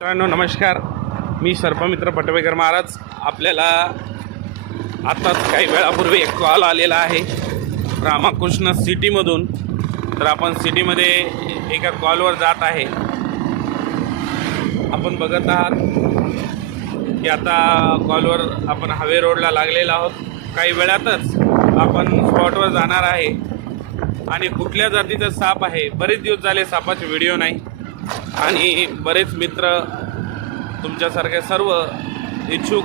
मित्रांनो नमस्कार, मी सर्पमित्र पटवेकर महाराज. आपल्याला आताच काही वेळापूर्वी एक कॉल आलेला आहे रामकृष्ण सिटीमधून. तर आपण सिटीमध्ये एका कॉलवर जात आहे. आपण बघत आहात की आता कॉलवर आपण हावे रोडला लागलेला आहोत. काही वेळातच आपण स्पॉटवर जाणार आहे. आणि कुठल्या जातीचा साप आहे, बरेच दिवस झाले सापाचे व्हिडिओ नाही. आणि बरेच मित्र तुमच्यासारखे सर्व इच्छुक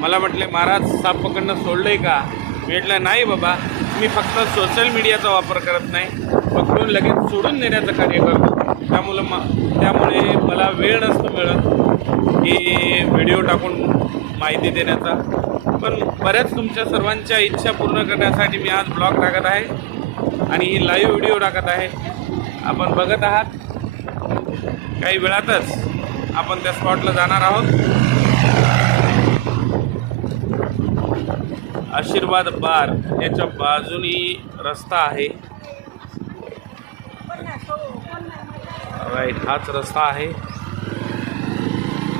मला म्हटले, महाराज साप पकडणं सोडलं आहे का? म्हटलं नाही बाबा, मी फक्त सोशल मीडियाचा वापर करत नाही, पकडून लगेच सोडून देण्याचं कार्य करतो. त्यामुळे मला वेळ नसतो मिळत की व्हिडिओ टाकून माहिती देण्याचा. पण बऱ्याच तुमच्या सर्वांच्या इच्छा पूर्ण करण्यासाठी मी आज ब्लॉग टाकत आहे आणि लाईव्ह व्हिडिओ टाकत आहे. आपण बघत आहात काही वेळातच आपण त्या स्पॉटला जाणार आहोत. आशीर्वाद बार याच्या बाजूनी रस्ता आहे. राईट, हाच रस्ता आहे.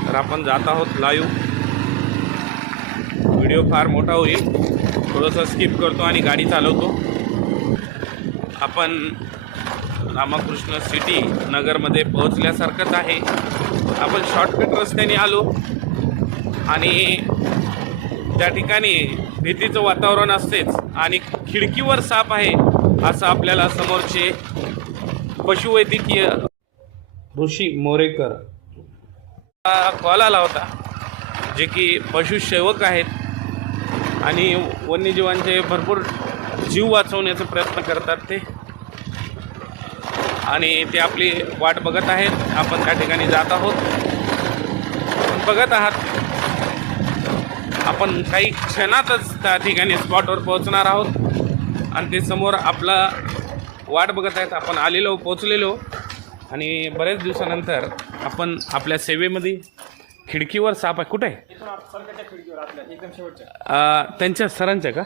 तर आपण जात आहोत लाईव्ह. व्हिडिओ फार मोठा होईल, थोडंसं स्किप करतो आणि गाडी चालवतो. आपण रामकृष्ण सिटी नगरमध्ये पोहोचल्यासारखंच आहे. आपण शॉर्टकट रस्त्याने आलो आणि त्या ठिकाणी भीतीचं वातावरण असतेच. आणि खिडकीवर साप आहे असं आपल्याला समोरचे पशुवैद्यकीय ऋषी मोरेकर कॉल आला होता, जे की पशुसेवक आहेत आणि वन्यजीवांचे भरपूर जीव वाचवण्याचा प्रयत्न करतात ते. आणि ते आपली वाट बघत आहेत. आपण त्या ठिकाणी जात आहोत. बघत आहात आपण काही क्षणातच त्या ठिकाणी स्पॉटवर पोहोचणार आहोत. आणि ते समोर आपला वाट बघत आहेत. आपण आलेलो, पोहोचलेलो. आणि बरेच दिवसानंतर आपण आपल्या सेवेमध्ये खिडकीवर साप आहे. कुठे आहे? त्यांच्या सरांच्या का?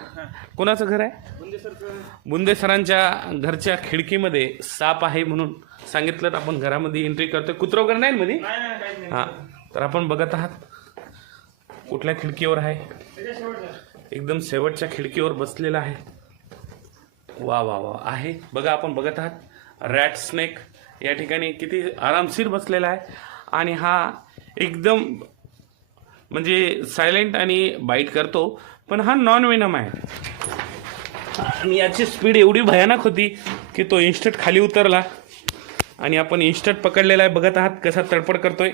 कोणाचं घर आहे? बुंदे सरांच्या घरच्या खिडकीमध्ये साप आहे म्हणून सांगितलं. तर आपण घरामध्ये एंट्री करतोय. कुत्रं वगैरे नाही मध्ये? हां. तर आपण बघत आहात कुठल्या खिडकीवर आहे. एकदम शेवटच्या खिडकीवर बसलेला आहे. वा वा वा आहे बघा. आपण बघत आहात रॅट स्नेक या ठिकाणी किती आरामशीर बसलेला आहे. आणि हा एकदम म्हणजे सायलेंट आणि बाईट करतो, पण हा नॉन वेनम आहे. आणि याची स्पीड एवढी भयानक होती की तो इन्स्टंट खाली उतरला आणि आपण इन्स्टंट पकडलेला आहे. बघत आहात कसा तडपड करतोय.